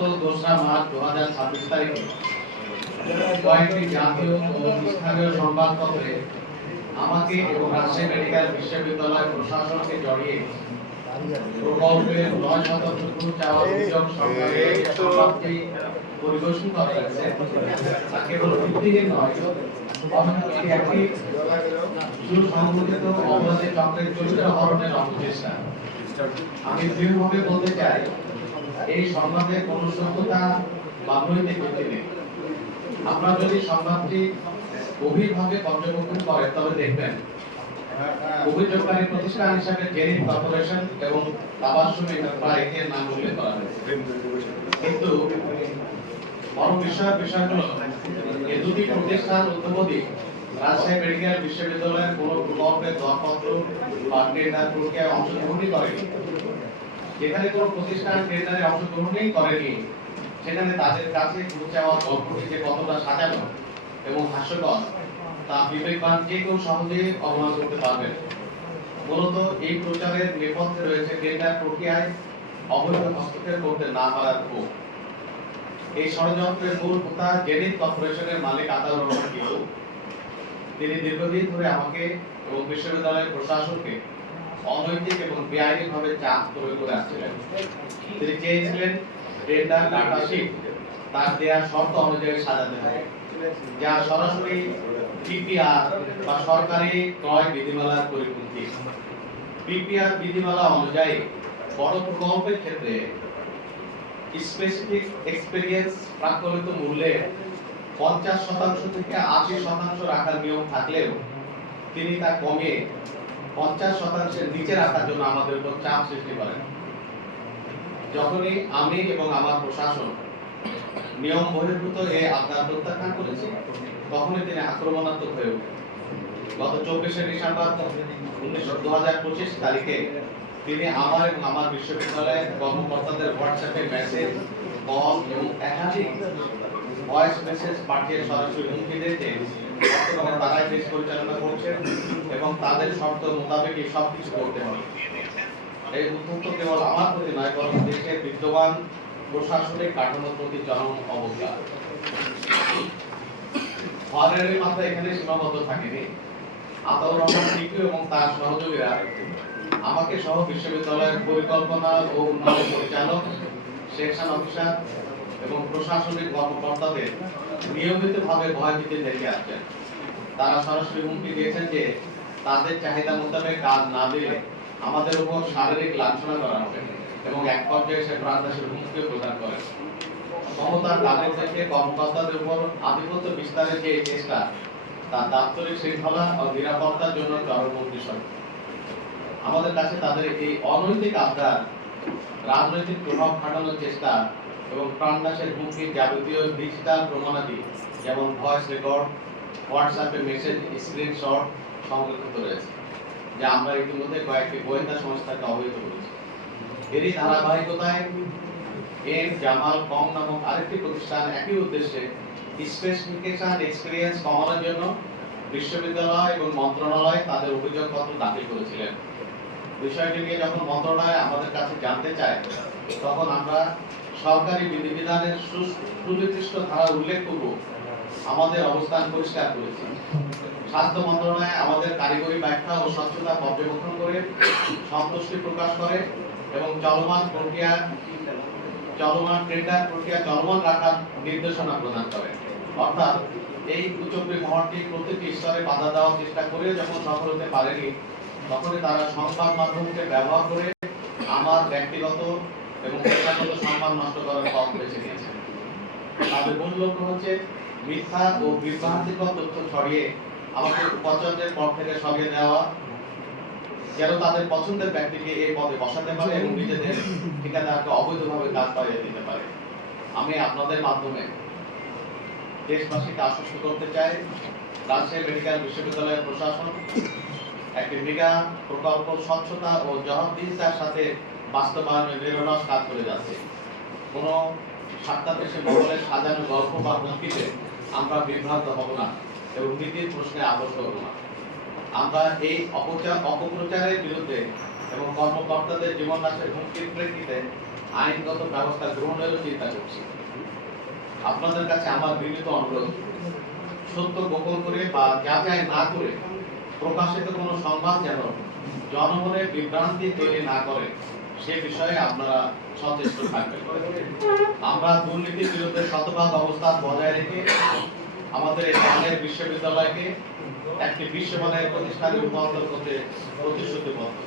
গত 2রা মার্চ 2026 তারিখে কয়েকটি জাতীয় ও স্থানীয় সংবাদপত্রে আমাকে এবং রাজশাহী মেডিকেল বিশ্ববিদ্যালয় প্রশাসনকে জড়িয়ে প্রকল্পের 9% চাওয়া অভিযোগ সরকারের সংবাদটি পরিবেশন করা হয়েছে। তা কেবল ভিত্তিহীন নয়, বরং এটি একটি সুসংগঠিত অপরাধী চক্রের চরিত্র হরণের অপচেষ্টা। আমি দৃঢ়ভাবে বলতে চাই, এই সংবাদে কোনো সত্যতা বা নৈতিক ভিত্তি নেই। আপনারা যদি সংবাদটি গভীরভাবে পর্যবেক্ষণ করেন তবে দেখবেন অভিযোগকারী প্রতিষ্ঠান হিসাবে জেনিথ কর্পোরেশন এবং তাবাসসুম এন্টারপ্রাইজ এর নাম উল্লেখ করা হয়েছে। কিন্তু বড় বিষয়গুলো এই দুটি প্রতিষ্ঠান উদ্যোগী রাজশাহী মেডিকেল বিশ্ববিদ্যালয়ের কোনো প্রকল্পের দরপত্র বা টেন্ডার প্রক্রিয়ায় অংশগ্রহণই করেনি। যেখানে কোনো প্রতিষ্ঠান টেন্ডারে অংশগ্রহণই করেনি, সেখানে তাদের কাছে ঘুষ চাওয়ার গল্পটি যে কতটা সাজানো এবং হাস্যকর তা বিবেকবান যে কেউ সহজেই অনুমান করতে পারবেন। মূলত এই প্রচারের নেপথ্যে রয়েছে টেন্ডার প্রক্রিয়ায় অবৈধ হস্তক্ষেপ করতে না পারার ক্ষোভ। এই ষড়যন্ত্রের মূল হোতা জেনিথ কর্পোরেশনের মালিক আতাউর রহমান টিটু। তিনি দীর্ঘদিন ধরে আমাকে এবং বিশ্ববিদ্যালয়ের প্রশাসনকে অনৈতিক এবং বেআইনিভাবে চাপ প্রয়োগ করে আসছিলেন। তিনি চেয়েছিলেন টেন্ডার ডাটা শিট তার দেওয়া শর্ত অনুযায়ী সাজাতে হবে, যা সরাসরি পিপিআর বা সরকারি ক্রয় বিধিমালার পরিপন্থী। পিপিআর বিধিমালা অনুযায়ী বড় প্রকল্পের ক্ষেত্রে স্পেসিফিক এক্সপেরিয়েন্স প্রাকলিত মূল্যে 50% থেকে 80% রাখার নিয়ম থাকলেও তিনি তা কমিয়ে 50%-এর নিচে রাখার জন্য আমাদের উপর চাপ সৃষ্টি করেন। যখনই আমি এবং আমার প্রশাসন নিয়ম বহির্ভূত এই আবদার প্রত্যাখ্যান করেছি, তখনই তিনি আক্রমণাত্মক হয়ে ওঠেন। গত 24শে ডিসেম্বর 2025 তারিখে তিনি আমার এবং আমার বিশ্ববিদ্যালয়ের কর্মকর্তাদের হোয়াটসঅ্যাপে মেসেজ, কল এবং একাধিক ভয়েস মেসেজ পাঠিয়ে সরাসরি হুমকি দিয়েছে বর্তমানে তারাই দেশ পরিচালনা করছেন এবং তাদের শর্ত মোতাবেকই সবকিছু করতে হবে। এই উদ্যোগ কেবল আমার প্রতি নয়, বরং দেশের বিদ্যমান প্রশাসনিক কাঠামোর প্রতি চরম অবজ্ঞা। হয়রানির মাত্রা এখানে সীমাবদ্ধ থাকেনি। আতাউর রহমান টিটু এবং তার সহযোগীরা আমাকে সহ বিশ্ববিদ্যালয়ের পরিকল্পনা ও উন্নয়ন পরিচালক, সেকশন অফিসার এবং প্রশাসনিক কর্মকর্তাদের নিয়মিতভাবে ভয়ভীতি দেখে আসছেন। তারা সরাসরি হুমকি দিয়েছেন যে তাদের চাহিদা মোতাবেক কাজ না দিলে আমাদের উপর শারীরিক লাঞ্ছনা করা হবে এবং এক পর্যায়ে সে প্রাণনাশের হুমকিও প্রদান করে। ক্ষমতার দাবি থেকে কর্মকর্তাদের উপর আধিপত্য বিস্তারের যে চেষ্টা, তা দাপ্তরিক শৃঙ্খলা ও নিরাপত্তার জন্য চরম বিষয়। আমাদের কাছে তাদের এই অনৈতিক আবদার রাজনৈতিক প্রভাব খাটানোর চেষ্টা এবং প্রাণনাশের হুমকির যাবতীয় ডিজিটাল প্রমাণাদি, যেমন ভয়েস রেকর্ড, হোয়াটসঅ্যাপে মেসেজ স্ক্রিনশট সংরক্ষিত রয়েছে, যা আমরা ইতিমধ্যে কয়েকটি গোয়েন্দা সংস্থাকে অবহিত করেছি। এরই ধারাবাহিকতায় জামাল কম নামক আরেকটি প্রতিষ্ঠান একই উদ্দেশ্যে স্পেসিফিকেশন এক্সপেরিয়েন্স কমানোর জন্য বিশ্ববিদ্যালয় এবং মন্ত্রণালয় তাদের অভিযোগপত্র দাখিল করেছিলেন। বিষয়টি নিয়ে যখন মন্ত্রণালয় আমাদের কাছে জানতে চায়, তখন আমরা সরকারি বিধিবিধানের সুনির্দিষ্ট ধারা উল্লেখ করব আমাদের অবস্থান পরিষ্কার করেছি। স্বাস্থ্য মন্ত্রণালয় আমাদের কারিগরি ব্যাখ্যা ও স্বচ্ছতা পর্যবেক্ষণ করে সন্তুষ্টি প্রকাশ করে এবং চলমান টেন্ডার প্রক্রিয়া চলমান রাখার নির্দেশনা প্রদান করে। অর্থাৎ এই কুচক্রী মহলটি প্রতিটি স্তরে বাধা দেওয়ার চেষ্টা করে যখন সফল হতে পারেনি, তখনই তারা সংবাদ মাধ্যমকে ব্যবহার করে আমার ব্যক্তিগত এবং পেশাগত সম্মান নষ্ট করার পথ বেছে নিয়েছে। তাদের মূল লক্ষ্য হচ্ছে মিথ্যা ও বিভ্রান্তিকর তথ্য ছড়িয়ে আমাকে পছন্দের পথ থেকে সরিয়ে দেওয়া, যেন তাদের পছন্দের ব্যক্তিকে এই পদে বসাতে পারে এবং নিজেদের ঠিকাদারকে অবৈধভাবে কাজ পাইয়ে দিতে পারে। আমি আপনাদের মাধ্যমে দেশবাসীকে আশ্বস্ত করতে চাই, রাজশাহী মেডিকেল বিশ্ববিদ্যালয়ের প্রশাসন একটি মেগা প্রকল্প স্বচ্ছতা ও জবাবদিহিতার সাথে বাস্তবায়নের নিরলস কাজ করে যাচ্ছে। কোনো স্বার্থান্বেষী মহলের সাজানো গল্প বা হুমকিতে আমরা বিভ্রান্ত হব না এবং নীতির প্রশ্নে আপোষ করব না। আমরা এই অপপ্রচারের বিরুদ্ধে এবং কর্মকর্তাদের জীবন নাশের হুমকির প্রেক্ষিতে আইনগত ব্যবস্থা গ্রহণেরও চিন্তা করছি। আপনাদের কাছে আমার বিনীত অনুরোধ, সত্য গোপন করে বা যাচাই না করে প্রকাশিত কোনো সংবাদ যেন জনমনে বিভ্রান্তি তৈরি না করে সে বিষয়ে আপনারা সচেষ্ট থাকবেন। আমরা দুর্নীতির বিরুদ্ধে শতভাগ অবস্থান বজায় রেখে আমাদের এই বাংলার বিশ্ববিদ্যালয়কে একটি বিশ্বমানের প্রতিষ্ঠানে রূপান্তর করতে প্রতিশ্রুতিবদ্ধ।